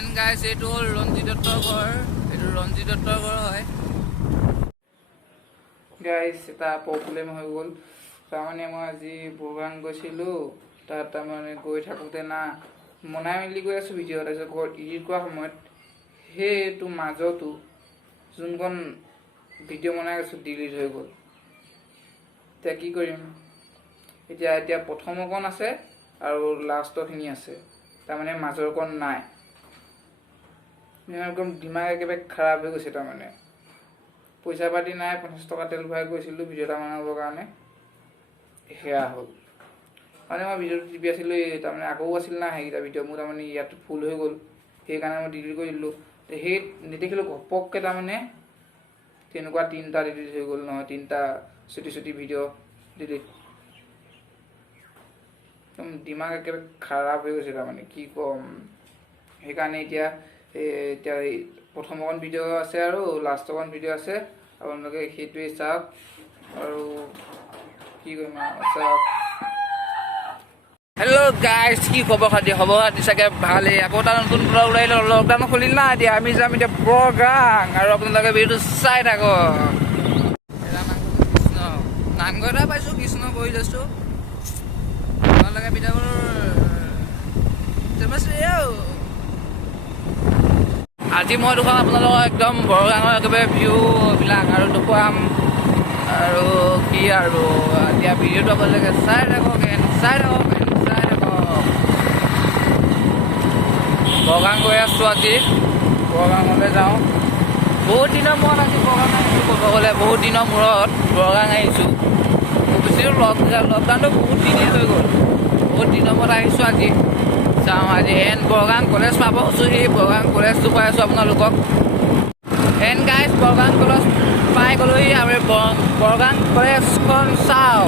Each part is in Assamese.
এণ্ড গাইজ এইটো হ'ল ৰঞ্জিত দত্তৰ ঘৰ, এইটো ৰঞ্জিত দত্তৰ ঘৰ হয়। গাইজ এটা প্ৰব্লেম হৈ গ'ল। তাৰমানে মই আজি বগান গৈছিলোঁ, তাত তাৰমানে গৈ থাকোঁতে না মনাই মেলি গৈ আছোঁ ভিডিঅ', তাৰপিছত ঘৰত এডিট কৰা সময়ত সেইটো মাজতো যোনখন ভিডিঅ' বনাই আছোঁ ডিলিট হৈ গ'ল। এতিয়া কি কৰিম? এতিয়া প্ৰথম অকণ আছে আৰু লাষ্টৰখিনি আছে, তাৰমানে মাজৰকণ নাই। একদম দিমাগ একেবাৰে খাৰাপ হৈ গৈছে। তাৰমানে পইচা পাতি নাই, 50 টকা তেল ভৰাই গৈছিলোঁ ভিডিঅ' এটা বনাবৰ কাৰণে, সেয়া হ'ল। মানে মই ভিডিঅ'টো টিপি আছিলোঁ, তাৰমানে আকৌ আছিল না সেইকেইটা ভিডিঅ' মোৰ তাৰমানে ইয়াত ফুল হৈ গ'ল, সেইকাৰণে মই ডিলিট কৰি দিলোঁ। সেই নেদেখিলোঁ ঘপককৈ তাৰমানে তেনেকুৱা 3টা ডিলিট হৈ গ'ল নহয়, 3টা চুটি ভিডিঅ' ডিলিট। একদম দিমাগ একেবাৰে খাৰাপ হৈ গৈছে, তাৰমানে কি ক'ম। সেইকাৰণে এতিয়া প্ৰথম অকণ ভিডিঅ' আছে আৰু লাষ্ট অকণ ভিডিঅ' আছে, আপোনালোকে সেইটোৱে চাওক আৰু কি কৰিম আৰু চাওক। হেল্ল' গাইজ, কি খবৰ খাতি চাগে ভালেই। আকৌ এটা নতুন ব্লগ ওলাইলে, লকডাউন খুলিল না, এতিয়া আমি যাম এতিয়া বৰগাং, আৰু আপোনালোকে ভিডিঅ'টো চাই থাকক। কৃষ্ণ নামঘৰ এটা পাইছোঁ, কৃষ্ণ কৰি লৈছোঁ। আপোনালোকে ভিডিঅ'বোৰ আজি মই দেখুৱাম আপোনালোকক একদম বৰগাঙৰ একেবাৰে ভিউবিলাক আৰু দেখুৱাম। আৰু কি আৰু এতিয়া ভিডিঅ'টো আপোনালোকে চাই থাকক। বৰগাং গৈ আছোঁ আজি, বৰগাঙলৈ যাওঁ। বহুত দিনৰ মূৰত আজি বৰগাং আহিছোঁ, ক'ব গ'লে বহুত দিনৰ মূৰত বৰগাং আহিছোঁ। বেছি লকডাউনটো বহুত দিনেই হৈ গ'ল, বহুত দিনৰ মূৰত আহিছোঁ আজি। যাওঁ আজি বৰগাং কলেজ পাব হৈছোঁ, সেই বৰগাং কলেজটো পাই আছোঁ আপোনালোকক। গাইজ বৰগাং কলেজ পাই গ'লোহি, আৰু বৰগাং কলেজখন চাওঁ।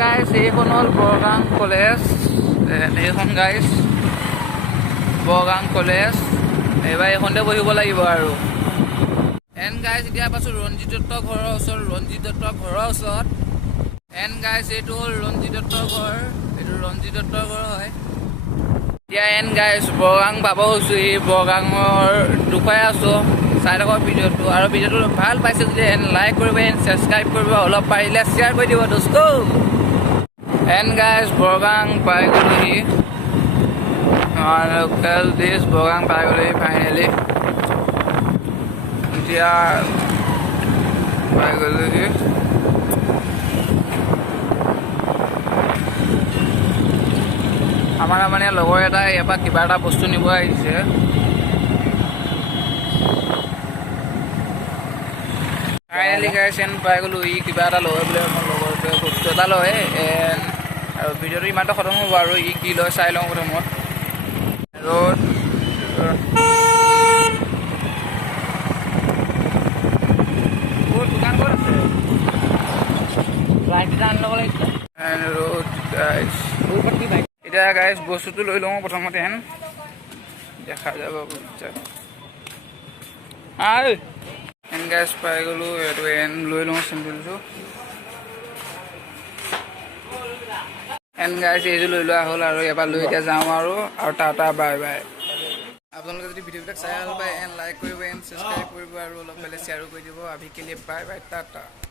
গাইজ এইখন হ'ল বৰগাং কলেজ, এইখন গাইজ বৰগাং কলেজ। এইবাৰ এইখনতে বহিব লাগিব আৰু। গাইজ এতিয়া পাইছোঁ ৰঞ্জিত দত্তৰ ঘৰৰ ওচৰত, গাইজ এইটো হ'ল ৰঞ্জিত দত্তৰ ঘৰ, এইটো ৰঞ্জিত দত্তৰ ঘৰ হয়। এতিয়া গাইজ বৰগাং পাব হৈছোঁ, এই বৰগাঙৰ দেখুৱাই আছোঁ, চাই থাকক ভিডিঅ'টো। আৰু ভিডিঅ'টো ভাল পাইছে যদি লাইক কৰিব, ছাবস্ক্ৰাইব কৰিব, অলপ পাৰিলে শ্বেয়াৰ কৰি দিব দোস্ত। গাইজ বৰগাং পাই গ'লোহি, লোকেল ডিছ বৰগাং পাই গ'লোহি ফাইনেলি। এতিয়া পাই গ'লোহি। আমাৰ মানে লগৰ এটাই ইয়াৰ পৰা কিবা এটা বস্তু নিব আহিছে। ফাইনেলি গাইজ পাই গ'লোঁ, ই কিবা এটা লয় বোলে, মোৰ লগৰটোৱে বস্তু এটা লয়। আৰু ভিডিঅ'টো ইমানটো খতম হ'ব আৰু ই কি লয় চাই লওঁ প্ৰথমত। দোকান ক'ত আছে? এতিয়া গাইজ বস্তুটো লৈ লওঁ প্ৰথমতে, দেখা যাব গাইজ পাই গ'লোঁ। এইটো লৈ লওঁ চেণ্ডেলটো। গাইজ এইযোৰ লৈ লোৱা হ'ল, আৰু ইয়াৰ পৰা লৈ এতিয়া যাওঁ আৰু টাটা বাই বাই। আপোনালোকে যদি ভিডিঅ'বিলাক চাই ভাল পায় লাইক কৰিব, ছাবস্ক্ৰাইব কৰিব, আৰু অলপ বেলেগ শ্বেয়াৰো কৰি দিব। আভি কে লিয়ে বাই বাই, টাটা।